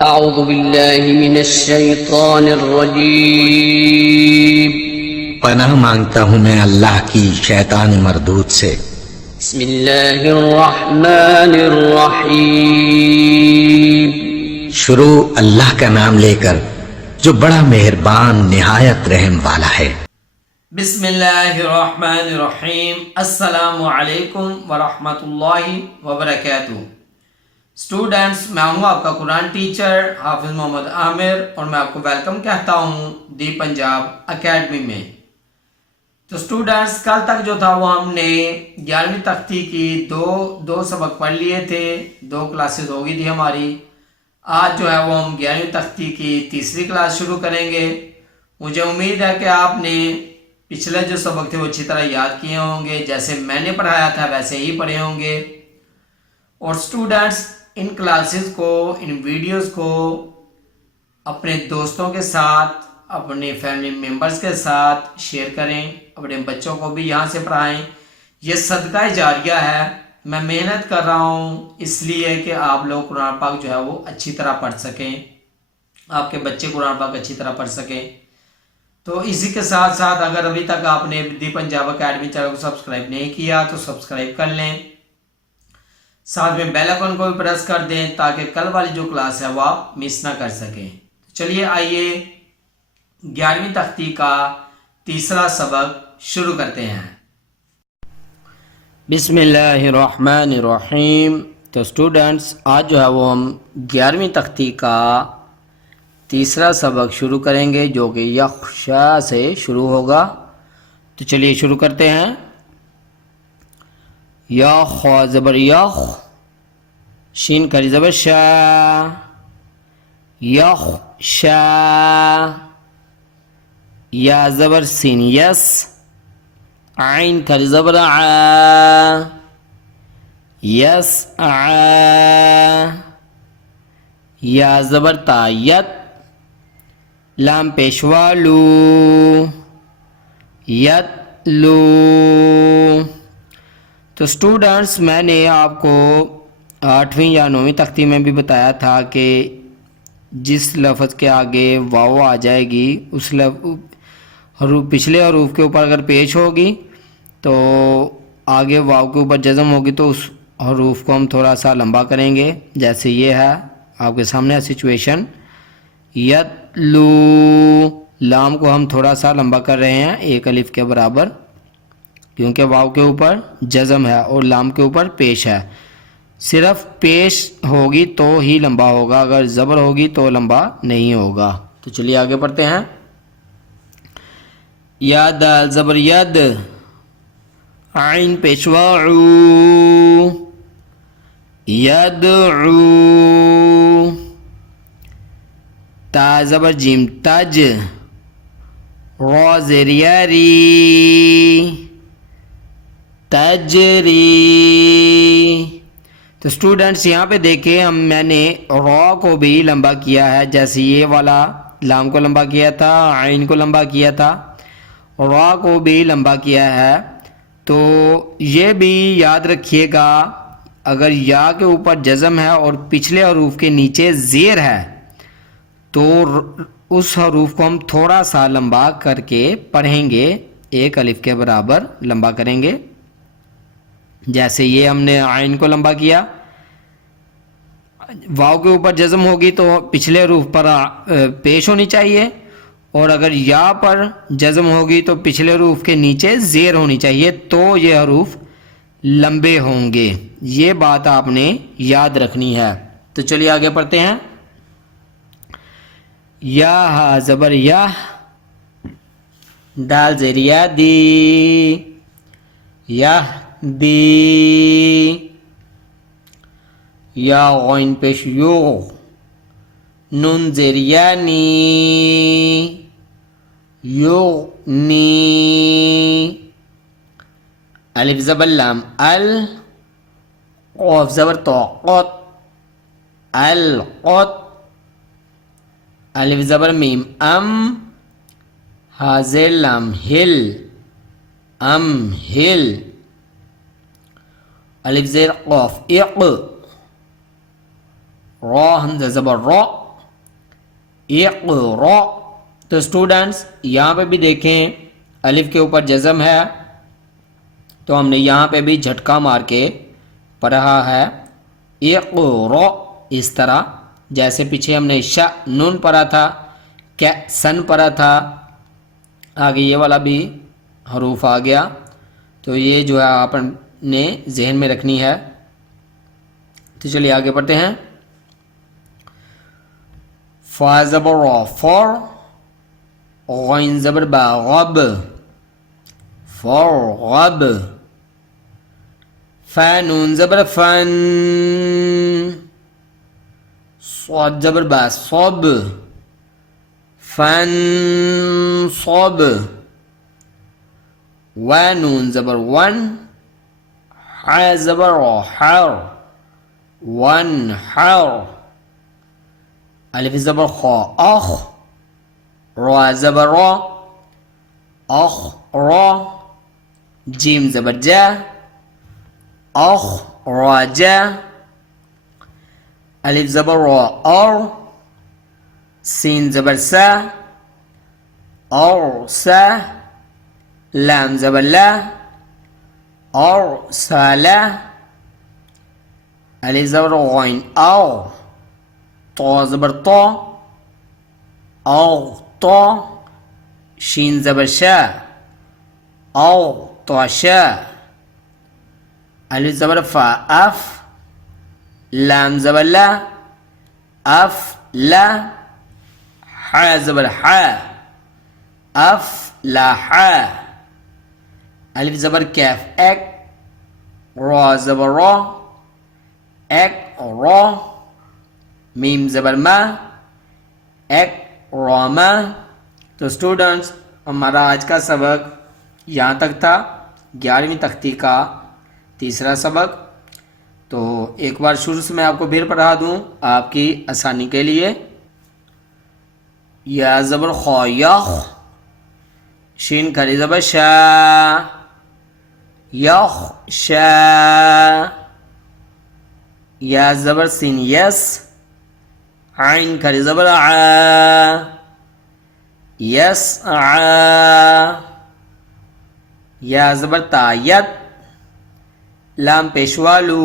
अऊज़ु बिल्लाहि मिनश्शैतानिर्रजीम। पनाह मांगता हूँ मैं अल्लाह की शैतान मरदूद से। बिस्मिल्लाहिर्रहमानिर्रहीम। शुरू अल्लाह का नाम लेकर जो बड़ा मेहरबान निहायत रहम वाला है। बिस्मिल्लाहिर्रहमानिर्रहीम। अस्सलामु अलैकुम वरहमतुल्लाहि वबरकातुहू। स्टूडेंट्स, मैं हूँ आपका कुरान टीचर हाफिज मोहम्मद आमिर और मैं आपको वेलकम कहता हूँ दी पंजाब एकेडमी में। तो स्टूडेंट्स, कल तक जो था वो हमने 11वीं तख्ती की दो सबक पढ़ लिए थे, 2 क्लासेस हो गई थी हमारी। आज जो है वो हम 11वीं तख्ती की तीसरी क्लास शुरू करेंगे। मुझे उम्मीद है कि आपने पिछले जो सबक थे वो अच्छी तरह याद किए होंगे, जैसे मैंने पढ़ाया था वैसे ही पढ़े होंगे। और स्टूडेंट्स, इन क्लासेस को, इन वीडियोस को अपने दोस्तों के साथ, अपने फैमिली मेम्बर्स के साथ शेयर करें, अपने बच्चों को भी यहाँ से पढ़ाएं। ये सदका जारिया है। मैं मेहनत कर रहा हूँ इसलिए कि आप लोग कुरान पाक जो है वो अच्छी तरह पढ़ सकें, आपके बच्चे कुरान पाक अच्छी तरह पढ़ सकें। तो इसी के साथ साथ अगर अभी तक आपने दी पंजाब एकेडमी चैनल को सब्सक्राइब नहीं किया तो सब्सक्राइब कर लें, साथ में बेल आइकन को भी प्रेस कर दें ताकि कल वाली जो क्लास है वो आप मिस ना कर सकें। चलिए आइए 11वीं तख्ती का तीसरा सबक शुरू करते हैं। बिस्मिल्लाहिर्रहमानिर्रहीम। तो स्टूडेंट्स, आज जो है वो हम 11वीं तख्ती का तीसरा सबक शुरू करेंगे जो कि यख्शा से शुरू होगा। तो चलिए शुरू करते हैं। यख ज़बर यख, शीन करी ज़बर शा, यख शा। या ज़बर सीन यस, आइन करी ज़बर आ, यस आ। या ज़बर तायत, लाम पेशवा लू, यत लू। तो स्टूडेंट्स, मैंने आपको 8वीं या 9वीं तख्ती में भी बताया था कि जिस लफ्ज़ के आगे वाव आ जाएगी उस पिछले हरूफ के ऊपर अगर पेश होगी तो आगे वाव के ऊपर जज़म होगी तो उस हरूफ को हम थोड़ा सा लंबा करेंगे। जैसे ये है आपके सामने सिचुएशन, यतलू। लाम को हम थोड़ा सा लंबा कर रहे हैं 1 अलिफ के बराबर, क्योंकि वाव के ऊपर जज़म है और लाम के ऊपर पेश है। सिर्फ पेश होगी तो ही लंबा होगा, अगर ज़बर होगी तो लंबा नहीं होगा। तो चलिए आगे पढ़ते हैं। या दाल ज़बर यद, आइन पेशवा ऊ, यदऊ। ता ज़बर जिम तज, रॉ ज़ेरिया री, तजरी। तो स्टूडेंट्स, यहाँ पे देखें मैंने रॉ को भी लंबा किया है, जैसे ये वाला लाम को लंबा किया था, आइन को लंबा किया था, रॉ को भी लंबा किया है। तो ये भी याद रखिएगा, अगर या के ऊपर जज़म है और पिछले हरूफ के नीचे ज़ेर है तो उस हरूफ को हम थोड़ा सा लंबा करके पढ़ेंगे, 1 अलिफ के बराबर लंबा करेंगे। जैसे ये हमने आइन को लंबा किया, वाव के ऊपर जज़म होगी तो पिछले हरूफ पर पेश होनी चाहिए, और अगर या पर जज़म होगी तो पिछले हरूफ के नीचे ज़ेर होनी चाहिए, तो ये हरूफ लंबे होंगे। ये बात आपने याद रखनी है। तो चलिए आगे पढ़ते हैं। या हा ज़बर या, दाल ज़ेरिया दी, या दी। या गौन पेश यो, नून ज़ेरिया नी, यो नी। अलिफ ज़बर लाम अल, क़ाफ ज़बर तौक़त, अल क़त। अलिफ ज़बर मीम अम, हाज़िर लाम हिल, अम हिल। अलिफ ज़ेर क़ाफ इक़, रॉ हमज़ा ज़बर रॉ, इक़रा। तो स्टूडेंट्स यहाँ पे भी देखें अलिफ के ऊपर जज़म है, तो हमने यहाँ पे भी झटका मार के पढ़ा है इक़रा, इस तरह जैसे पीछे हमने श नून पढ़ा था, कै सन पढ़ा था, आगे ये वाला भी हरूफ आ गया। तो ये जो है आपने जहन में रखनी है। तो चलिए आगे पढ़ते हैं। फ़ा ज़बर र फ़र, ग़ैन ज़बर बा ग़ब, फ़रग़ब। फ़ा नून ज़बर फ़न, स्वाद ज़बर बा सब, फनसब। व नून ज़बर वन, ह ज़बर हर, वनहर। अलिफ ज़बर ख अख, र ज़बर र, अखर। जीम ज़बर जा, अखरज। अलिफ ज़बर र और, सीन ज़बर सा, और सा। लाम ज़बर ला, और साला। अलिफ ज़बर गैन और, तो ज़बर तो, और तो। शीन ज़बर शा, और तो शा। अलिफ ज़बर फा अफ, लाम ज़बर ला, अफ ला। हा ज़बर हा, अफ ला हा। अलिफ ज़बर कैफ एक, र ज़बर र, एक र। मीम ज़बर मा, एक रोमा। तो स्टूडेंट्स हमारा आज का सबक यहाँ तक था, 11वीं तख्ती का तीसरा सबक। तो एक बार शुरू से मैं आपको फिर पढ़ा दूँ आपकी आसानी के लिए। या ज़बर ख यख, शीन खरी ज़बर शा, यख़शा। या ज़बर सिन यस, आइन खरी ज़बर आ, यसआ। या ज़बर ता यत, लाम पेशवा लू,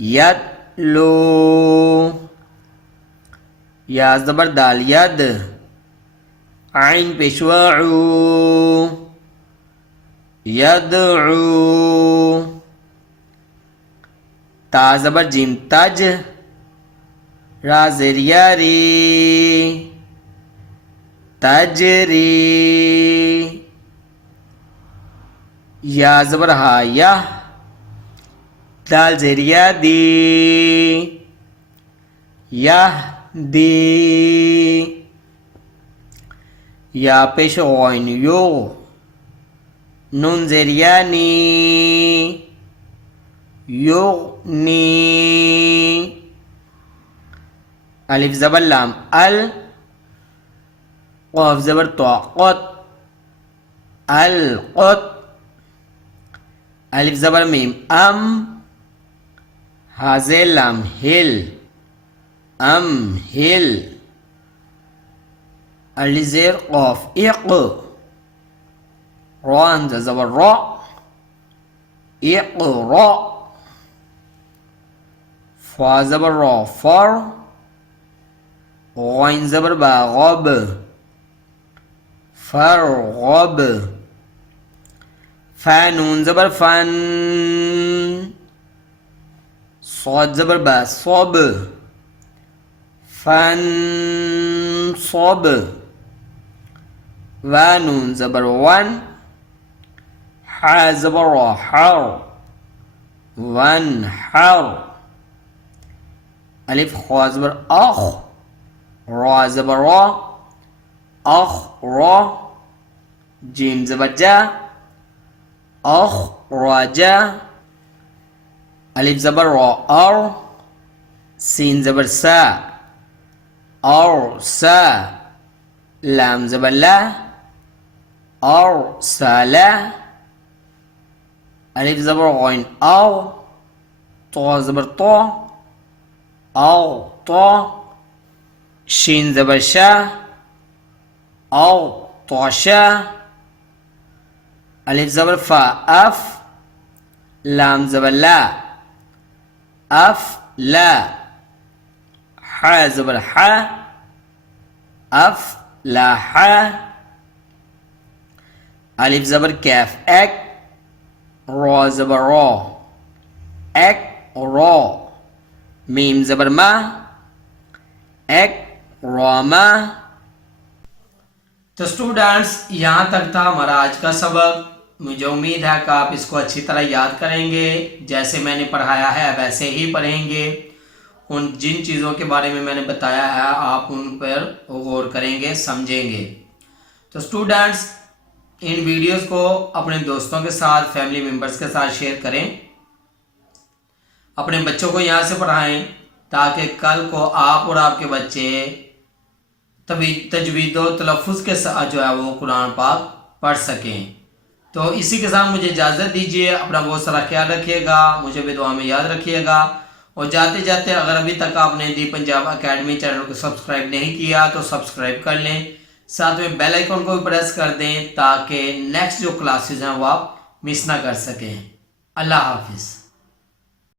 यतलू। या ज़बर दाल यद, आइन पेशवा ऊ, यदऊ। ता ज़बर जिम तज, रा ज़ेर यारी, तजरी। या ज़बर हा या, दाल ज़ेर यादी, यहदी। या पेश गैन यो, नून ज़ेर यानी, युगनी। अलिफ ज़बर लाम अल, क़ाफ ज़बर तो क़त, अल क़त। अलिफ ज़बर मीम अम, हाज़े लाम हिल, अम हिल। अलिफ ज़ेर क़ाफ इक़, रा हमज़ा ज़बर रा, इक़रा। फ़ा ज़बर रा फ़र, ग़ैन ज़बर बा ग़ब, फ़रग़ब। फ़ा नून ज़बर फ़न, स्वाद ज़बर बा सब, फ़नसब। वा नून ज़बर वन, हा ज़बर रा हर, वनहर। अलिफ ख़ा ज़बर अख, रा ज़बर रा, अख़रा। जीम ज़बर जा, अख़रजा। अलिफ ज़बर रा और, सीन ज़बर सा, और सा। लाम ज़बर ला, और साला। अलिफ ज़बर गैन और, तो ज़बर तो, और तो। शीन ज़बर शाह, औ तोशा, अलिफ ज़बर फा अफ, लाम ज़बर ला अफ ला, हा ज़बर हा अफ ला हा, अलिफ ज़बर कैफ एक, रॉ ज़बर रॉ एक रॉ, मीम ज़बर मा एक रोमा। तो स्टूडेंट्स, यहाँ तक था हमारा आज का सबक। मुझे उम्मीद है कि आप इसको अच्छी तरह याद करेंगे, जैसे मैंने पढ़ाया है वैसे ही पढ़ेंगे। उन जिन चीज़ों के बारे में मैंने बताया है आप उन पर गौर करेंगे, समझेंगे। तो स्टूडेंट्स, इन वीडियोस को अपने दोस्तों के साथ, फैमिली मेम्बर्स के साथ शेयर करें, अपने बच्चों को यहाँ से पढ़ाएं, ताकि कल को आप और आपके बच्चे तजवीद व तलफ़ुज़ के साथ जो है वो कुरान पाक पढ़ सकें। तो इसी के साथ मुझे इजाज़त दीजिए। अपना बहुत सारा ख्याल रखिएगा, मुझे भी दुआ में याद रखिएगा। और जाते जाते अगर अभी तक आपने दी पंजाब अकेडमी चैनल को सब्सक्राइब नहीं किया तो सब्सक्राइब कर लें, साथ में बेल आइकन को भी प्रेस कर दें ताकि नेक्स्ट जो क्लासेस हैं वो आप मिस ना कर सकें। अल्लाह हाफिज़।